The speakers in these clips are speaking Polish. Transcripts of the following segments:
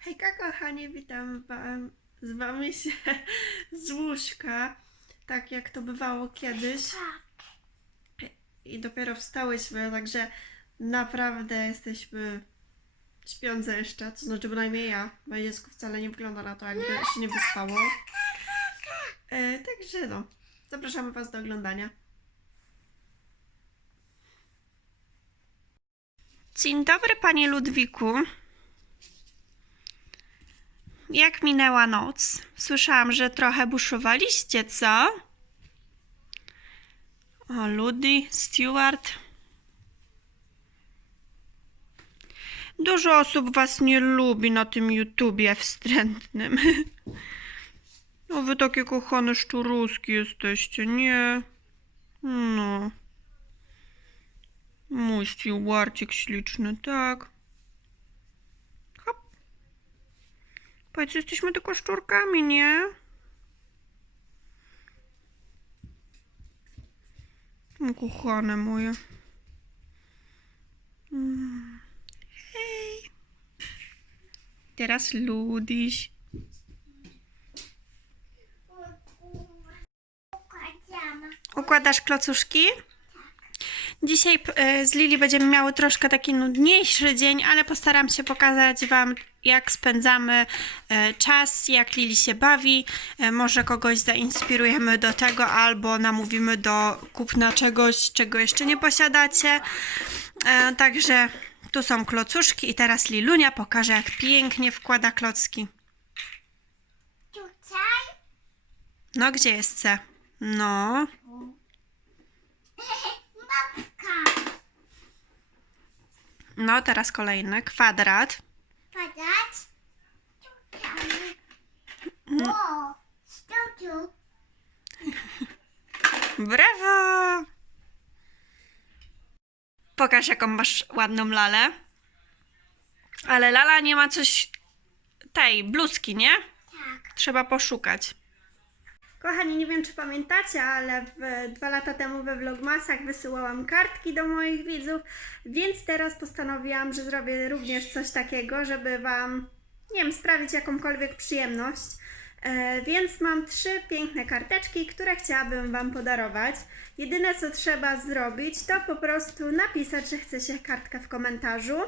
Hejka kochanie, witam wam, z wami się z łóżka, tak jak to bywało kiedyś. I dopiero wstałyśmy, także naprawdę jesteśmy śpiące jeszcze, to znaczy bynajmniej ja, moje dziecko wcale nie wygląda na to, jakby się nie wyspało. E, także no, zapraszamy was do oglądania. Dzień dobry, panie Ludwiku. Jak minęła noc? Słyszałam, że trochę buszowaliście, co? O, Ludy, Stewart. Dużo osób was nie lubi na tym YouTubie wstrętnym. O, wy takie kochane szczuruski jesteście, nie? No. Mój Stewarcik śliczny, tak. Powiedz, jesteśmy tylko szczurkami, nie? Kochane moje. Mm. Hej. Teraz ludiś. Układasz klocuszki? Dzisiaj e, z Lili będziemy miały troszkę taki nudniejszy dzień, ale postaram się pokazać Wam, jak spędzamy e, czas, jak Lili się bawi. E, Może kogoś zainspirujemy do tego, albo namówimy do kupna czegoś, czego jeszcze nie posiadacie. E, Także tu są klocuszki i teraz Lilunia pokaże, jak pięknie wkłada klocki. Tutaj? No, gdzie jest C? No, Babka. no teraz kolejny, kwadrat. Padać? Tutaj. O, studiu. Brawo! Pokaż, jaką masz ładną lalę. Ale lala nie ma coś tej bluzki, nie? Tak. Trzeba poszukać. Kochani, nie wiem czy pamiętacie, ale w, dwa lata temu we Vlogmasach wysyłałam kartki do moich widzów, więc teraz postanowiłam, że zrobię również coś takiego, żeby Wam, nie wiem, sprawić jakąkolwiek przyjemność. E, więc mam trzy piękne karteczki, które chciałabym Wam podarować. Jedyne co trzeba zrobić, to po prostu napisać, że chce się kartkę w komentarzu.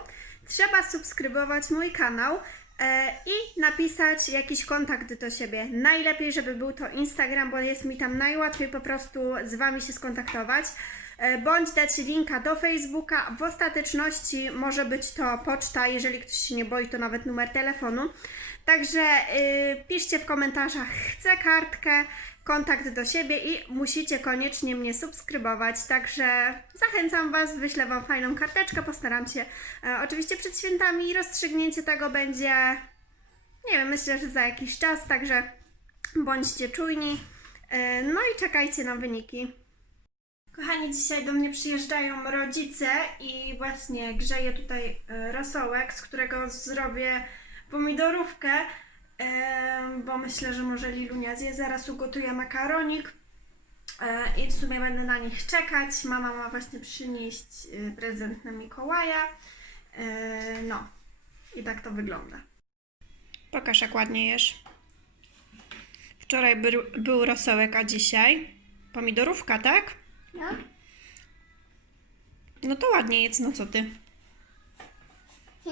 Trzeba subskrybować mój kanał i napisać jakiś kontakt do siebie. Najlepiej, żeby był to Instagram, bo jest mi tam najłatwiej po prostu z Wami się skontaktować. E, Bądź dać linka do Facebooka. W ostateczności może być to poczta, jeżeli ktoś się nie boi, to nawet numer telefonu. Także y, piszcie w komentarzach, chcę kartkę, kontakt do siebie i musicie koniecznie mnie subskrybować. Także zachęcam Was, wyślę Wam fajną karteczkę, postaram się. E, oczywiście przed świętami rozstrzygnięcie tego będzie, nie wiem, myślę, że za jakiś czas, także bądźcie czujni. E, no i czekajcie na wyniki. Kochani, dzisiaj do mnie przyjeżdżają rodzice i właśnie grzeję tutaj e, rosołek, z którego zrobię pomidorówkę, e, bo myślę, że może Lilunia zje. Zaraz ugotuję makaronik e, i w sumie będę na nich czekać. Mama ma właśnie przynieść prezent na Mikołaja. No i tak to wygląda. Pokaż jak ładnie jesz. Wczoraj był, był rosołek, a dzisiaj pomidorówka, tak? No. No to ładnie jedz, no co ty?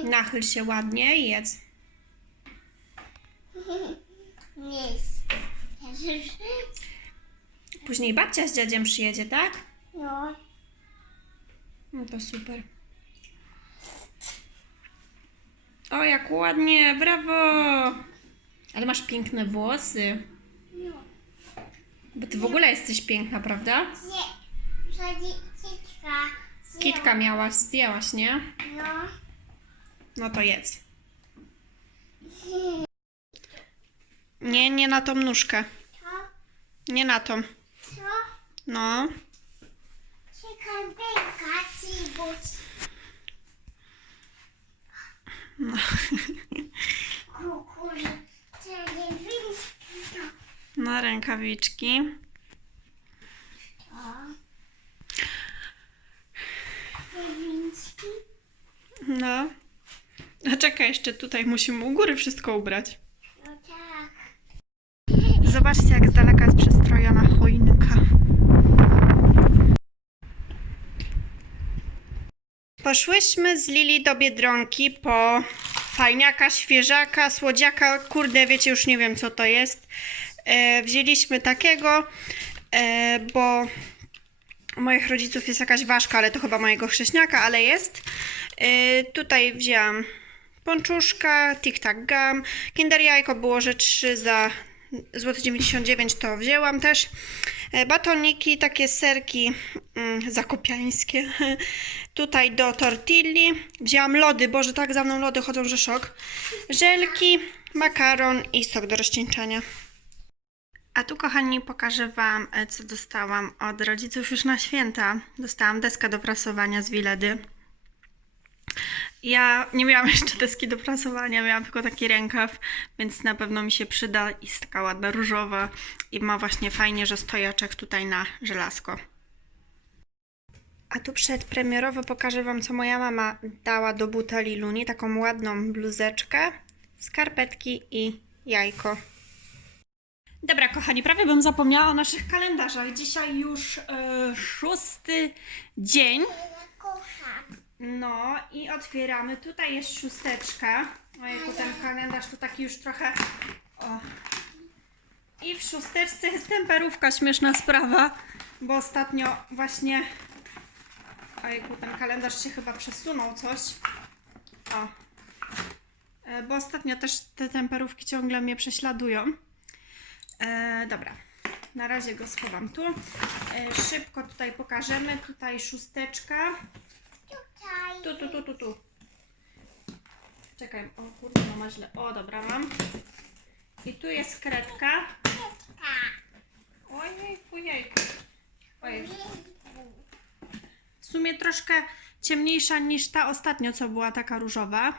Nachyl się ładnie i jedz. Nic. Później babcia z dziadziem przyjedzie, tak? No. No to super. O, jak ładnie, brawo! Ale masz piękne włosy. No. Bo ty w ogóle jesteś piękna, prawda? Nie. Kitka. Miałaś, zdjęłaś, nie? No. No to jedz. Nie, nie na tą nóżkę. Nie na tą. Co? No. No. Na rękawiczki. To. Te wieńczki. No. No czekaj, jeszcze tutaj musimy u góry wszystko ubrać. No tak. Zobaczcie, jak z daleka jest przystrojona choinka. Poszłyśmy z Lili do Biedronki po fajniaka, świeżaka, słodziaka. Kurde, wiecie, już nie wiem, co to jest. E, wzięliśmy takiego, e, bo moich rodziców jest jakaś ważka, ale to chyba mojego chrześniaka, ale jest. E, tutaj wzięłam pączuszka, tic tac gum, kinder jajko było, że 3 za złoty 99 to wzięłam też. E, Batoniki, takie serki mm, zakopiańskie. Tutaj do tortilli. Wzięłam lody, boże tak za mną lody chodzą, że szok. Żelki, makaron i sok do rozcieńczania. A tu, kochani, pokażę Wam, e, co dostałam od rodziców już na święta. Dostałam deskę do prasowania z Wiledy. Ja nie miałam jeszcze deski do prasowania, miałam tylko taki rękaw, więc na pewno mi się przyda. Jest taka ładna różowa i ma właśnie fajnie, że stojaczek tutaj na żelazko. A tu przedpremierowo pokażę Wam, co moja mama dała do buta Liluni. Taką ładną bluzeczkę, skarpetki i jajko. Dobra, kochani, prawie bym zapomniała o naszych kalendarzach. Dzisiaj już e, szósty dzień. No i otwieramy. Tutaj jest szósteczka. Ojejku, ten kalendarz to taki już trochę... O. I w szósteczce jest temperówka, śmieszna sprawa, bo ostatnio właśnie... Ojejku, ten kalendarz się chyba przesunął coś. O. E, Bo ostatnio też te temperówki ciągle mnie prześladują. E, dobra. Na razie go schowam tu. E, szybko tutaj pokażemy. Tutaj szósteczka. Tutaj. Tu, tu, tu, tu, tu. Czekaj, o kurde, mama źle. O, dobra, mam. I tu jest kredka. Kredka. Ojejku, jejku. Ojej. W sumie troszkę ciemniejsza niż ta ostatnio, co była taka różowa.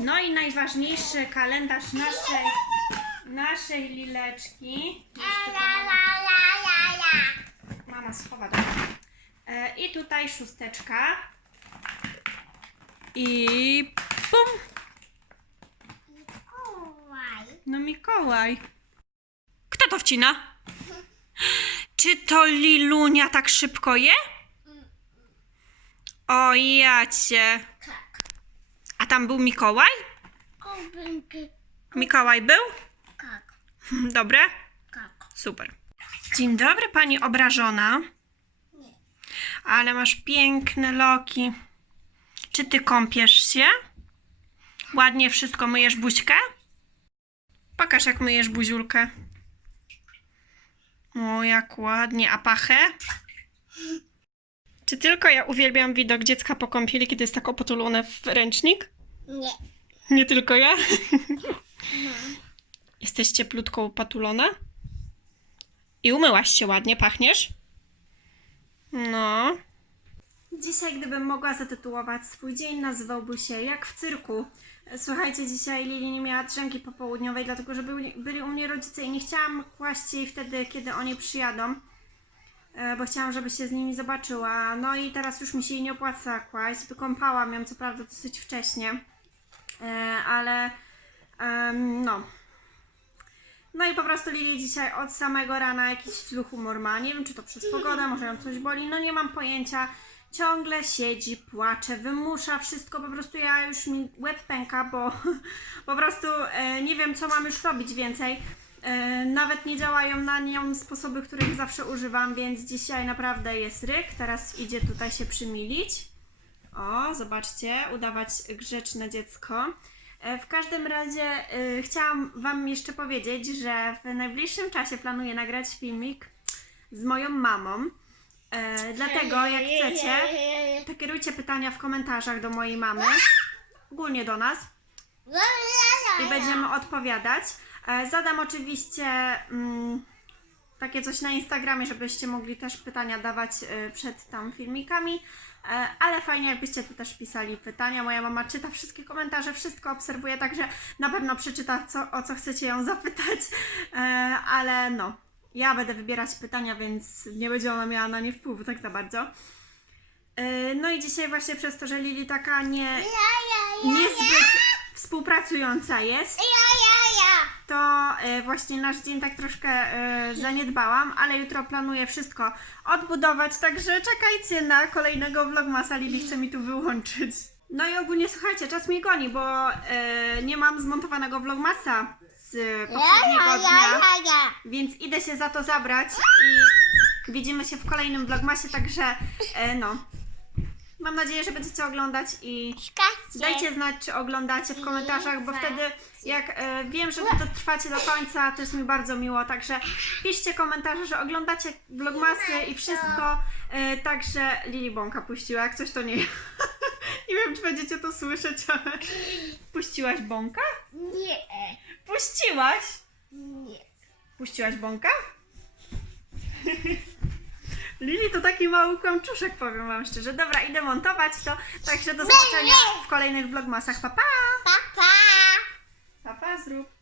No i najważniejszy kalendarz naszej, naszej lileczki. Mama schowa, dobra. E, I tutaj szósteczka. I pum! Mikołaj. No Mikołaj. Kto to wcina? Czy to Lilunia tak szybko je? O jacie. Tak. A tam był Mikołaj? Mikołaj był? Dobre? Tak. Super. Dzień dobry, pani obrażona. Nie. Ale masz piękne loki. Czy ty kąpiesz się? Ładnie wszystko myjesz buźkę? Pokaż, jak myjesz buziulkę. O, jak ładnie. A pachę? Czy tylko ja uwielbiam widok dziecka po kąpieli, kiedy jest tak opotulone w ręcznik? Nie. Nie tylko ja? Jesteś cieplutko upatulona? I umyłaś się ładnie, pachniesz? No. Dzisiaj, gdybym mogła zatytułować swój dzień, nazywałby się Jak w cyrku. Słuchajcie, dzisiaj Lili nie miała drzemki popołudniowej, dlatego że byli, byli u mnie rodzice i nie chciałam kłaść jej wtedy, kiedy oni przyjadą, e, bo chciałam, żeby się z nimi zobaczyła. No i teraz już mi się jej nie opłaca kłaść. Wykąpałam ją, co prawda, dosyć wcześnie, e, ale no, no i po prostu Lili dzisiaj od samego rana jakiś zły humor ma. Nie wiem, czy to przez pogodę, może ją coś boli, no nie mam pojęcia. Ciągle siedzi, płacze, wymusza wszystko, po prostu ja już mi łeb pęka, bo po prostu e, nie wiem, co mam już robić więcej. E, nawet nie działają na nią sposoby, których zawsze używam, więc dzisiaj naprawdę jest ryk. Teraz idzie tutaj się przymilić. O, zobaczcie, udawać grzeczne dziecko. E, W każdym razie y, chciałam Wam jeszcze powiedzieć, że w najbliższym czasie planuję nagrać filmik z moją mamą. E, dlatego, jak chcecie, to kierujcie pytania w komentarzach do mojej mamy, ogólnie do nas, i będziemy odpowiadać. Zadam oczywiście mm, takie coś na Instagramie, żebyście mogli też pytania dawać e, przed tam filmikami. E, ale fajnie, jakbyście tu też pisali pytania. Moja mama czyta wszystkie komentarze, wszystko obserwuje, także na pewno przeczyta, co, o co chcecie ją zapytać. E, ale no, ja będę wybierać pytania, więc nie będzie ona miała na nie wpływu tak za bardzo. E, no i dzisiaj właśnie przez to, że Lili taka nie, niezbyt współpracująca jest. To e, właśnie nasz dzień tak troszkę e, zaniedbałam, ale jutro planuję wszystko odbudować, także czekajcie na kolejnego vlogmasa, Lili chce mi tu wyłączyć. No i ogólnie słuchajcie, czas mnie goni, bo e, nie mam zmontowanego vlogmasa z poprzedniego dnia. Więc idę się za to zabrać i widzimy się w kolejnym vlogmasie, także no. Mam nadzieję, że będziecie oglądać i dajcie znać, czy oglądacie w komentarzach, bo wtedy jak e, wiem, że wy dotrwacie do końca, to jest mi bardzo miło, także piszcie komentarze, że oglądacie vlogmasy i wszystko. E, także Lili Bąka puściła, jak coś to nie Nie wiem, czy będziecie to słyszeć, ale puściłaś Bąka? Nie. Puściłaś? Nie. Puściłaś bąka? Lili to taki mały kłamczuszek, powiem wam szczerze. Dobra, idę montować to, także do zobaczenia w kolejnych vlogmasach. Pa, pa! Papa. Pa, pa, zrób.